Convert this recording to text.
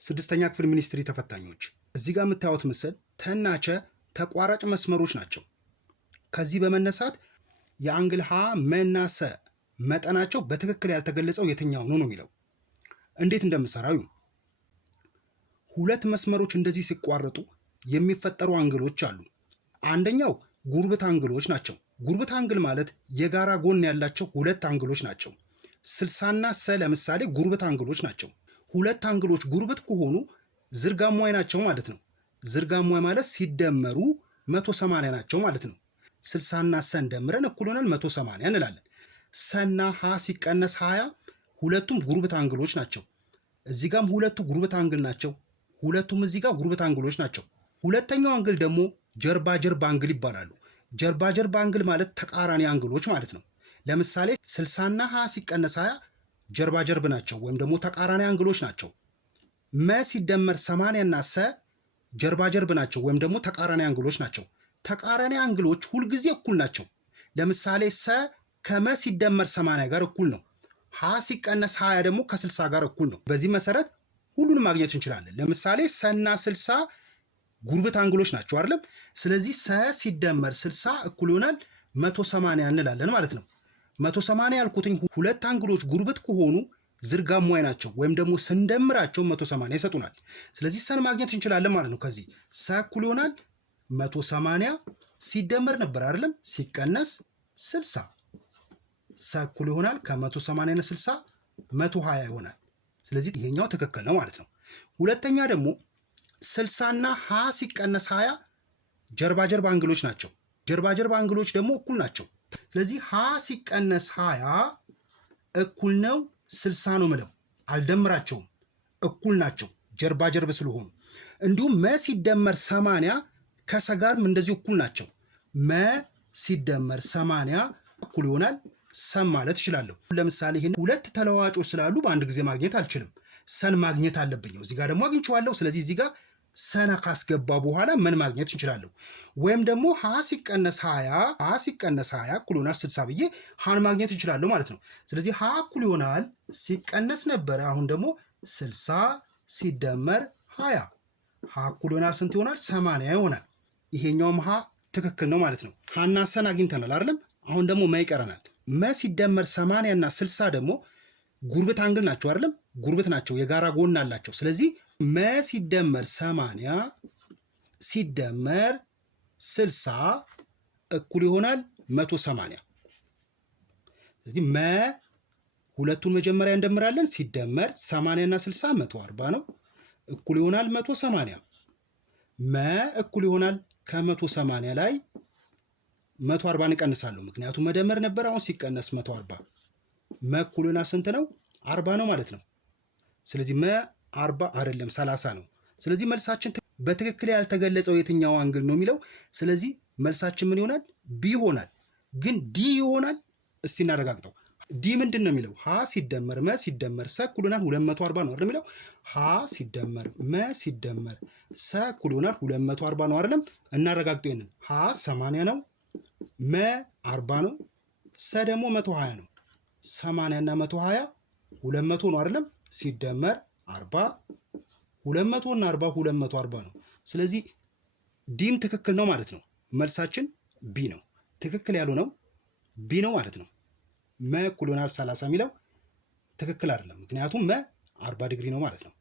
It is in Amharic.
ስድስተኛ ክፍል ሚኒስትሪ ተፈታኞች እዚህ ጋር የምታዩት ምስል ተናቸ ተቋራጭ መስመሮች ናቸው። ከዚህ በመነሳት የአንግል ሀ መና ሰ መጠናቸው በትክክል ያልተገለጸው የትኛው ነው የሚለው እንዴት እንደምሰራው ሁለት መስመሮች እንደዚህ ሲቋረጡ የሚፈጠሩ አንግሎች አሉ። አንደኛው ጉርብት አንግሎች ናቸው። ጉርብት አንግል ማለት የጋራ ጎን ያላቸው ሁለት አንግሎች ናቸው። 60 እና ሰ ለምሳሌ ጉርብት አንግሎች ናቸው። ሁለት አንግሎች ጉርብት ከሆኑ ዝርጋሟይ ናቸው ማለት ነው። ዝርጋሟይ ማለት ሲደመሩ 180 ናቸው ማለት ነው። 60 እና ሰን ደምረን እኩል ሆነን 180 እንላለን። ሰና ሀ ሲቀነስ 20 ሁለቱም ጉርብት አንግሎች ናቸው። እዚህ ጋርም ሁለቱ ጉርብት አንግል ናቸው። ሁለቱም እዚህ ጋር ጉርብት አንግሎች ናቸው። ሁለተኛው አንግል ደግሞ ጀርባ ጀርባ አንግል ይባላሉ። ጀርባ ጀርባ አንግል ማለት ተቃራኒ አንግሎች ማለት ነው። ለምሳሌ 60 እና 20 ሲቀነስ 20 ጀርባ ጀርብ ናቸው ወይም ደግሞ ተቃራኒ አንግሎች ናቸው። መ ሲደመር 80 እና ሰ ጀርባ ጀርብ ናቸው ወይም ደግሞ ተቃራኒ አንግሎች ናቸው። ተቃራኒ አንግሎች ሁልጊዜ እኩል ናቸው። ለምሳሌ ሰ ከመ ሲደመር 80 ጋር እኩል ነው። ሀ ሲቀነስ 20 ደግሞ ከ60 ጋር እኩል ነው። በዚህ መሰረት ሁሉንም ማግኘት እንችላለን። ለምሳሌ ሰና 60 ጉርብት አንግሎች ናቸው አይደለም? ስለዚህ ሰ ሲደመር 60 እኩል ይሆናል 180 እንላለን ማለት ነው። 180 ያልኩትኝ ሁለት አንግሎች ጉርብት ከሆኑ ዝርጋሟይ ናቸው ወይም ደግሞ ስንደምራቸው 180 ይሰጡናል። ስለዚህ ሰን ማግኘት እንችላለን ማለት ነው። ከዚህ ሰ እኩል ይሆናል 180 ሲደመር ነበር አይደለም? ሲቀነስ 60 ሰ እኩል ይሆናል ከ180 እና 60 120 ይሆናል። ስለዚህ ይሄኛው ትክክል ነው ማለት ነው። ሁለተኛ ደግሞ 60 እና ሀ ሲቀነስ 20 ጀርባ ጀርባ አንግሎች ናቸው። ጀርባ ጀርባ አንግሎች ደግሞ እኩል ናቸው። ስለዚህ ሀ ሲቀነስ 20 እኩል ነው 60 ነው ምለው፣ አልደምራቸውም፣ እኩል ናቸው ጀርባ ጀርብ ስለሆኑ። እንዲሁም መ ሲደመር 80 ከሰ ጋርም እንደዚህ እኩል ናቸው። መ ሲደመር 80 እኩል ይሆናል ሰን ማለት እችላለሁ። ለምሳሌ ይህን ሁለት ተለዋጮች ስላሉ በአንድ ጊዜ ማግኘት አልችልም። ሰን ማግኘት አለብኝ። እዚህ ጋር ደግሞ አግኝቼዋለሁ። ስለዚህ እዚህ ጋር ሰነ ካስገባ በኋላ ምን ማግኘት እንችላለሁ? ወይም ደግሞ ሀ ሲቀነስ 20 እኩል ይሆናል 60 ብዬ ሀን ማግኘት እንችላለሁ ማለት ነው። ስለዚህ ሀ እኩል ይሆናል ሲቀነስ ነበረ፣ አሁን ደግሞ 60 ሲደመር 20 ሀ እኩል ይሆናል ስንት ይሆናል? 80 ይሆናል። ይሄኛውም ሀ ትክክል ነው ማለት ነው። ሀና ሰን አግኝተናል አይደለም? አሁን ደግሞ መ ይቀረናል። መ ሲደመር 80 እና 60 ደግሞ ጉርብት አንግል ናቸው አይደለም? ጉርብት ናቸው፣ የጋራ ጎን አላቸው። ስለዚህ መ ሲደመር 80 ሲደመር 60 እኩል ይሆናል 180። ስለዚህ መ ሁለቱን መጀመሪያ እንደምራለን፣ ሲደመር 80 እና 60 140 ነው፣ እኩል ይሆናል 180። መ እኩል ይሆናል ከ180 ላይ 140 እቀንሳለሁ፣ ምክንያቱም መደመር ነበር። አሁን ሲቀነስ 140 መ እኩል ይሆናል ስንት ነው? 40 ነው ማለት ነው። ስለዚህ መ 40 አይደለም 30 ነው። ስለዚህ መልሳችን በትክክል ያልተገለጸው የትኛው አንግል ነው የሚለው። ስለዚህ መልሳችን ምን ይሆናል? ቢ ይሆናል። ግን ዲ ይሆናል? እስቲ እናረጋግጠው። ዲ ምንድን ነው የሚለው? ሀ ሲደመር መ ሲደመር ሰ እኩል ይሆናል 240 ነው አይደል የሚለው። ሀ ሲደመር መ ሲደመር ሰ እኩል ይሆናል 240 ነው አይደለም? እናረጋግጠው። ይሄንን ሀ 80 ነው፣ መ 40 ነው፣ ሰ ደግሞ 120 ነው። 80 እና 120 200 ነው አይደለም? ሲደመር 40 200 እና 40 240 ነው። ስለዚህ ዲም ትክክል ነው ማለት ነው። መልሳችን ቢ ነው። ትክክል ያልሆነው ቢ ነው ማለት ነው። መ እኩል ይሆናል 30 የሚለው ትክክል አይደለም፣ ምክንያቱም መ 40 ዲግሪ ነው ማለት ነው።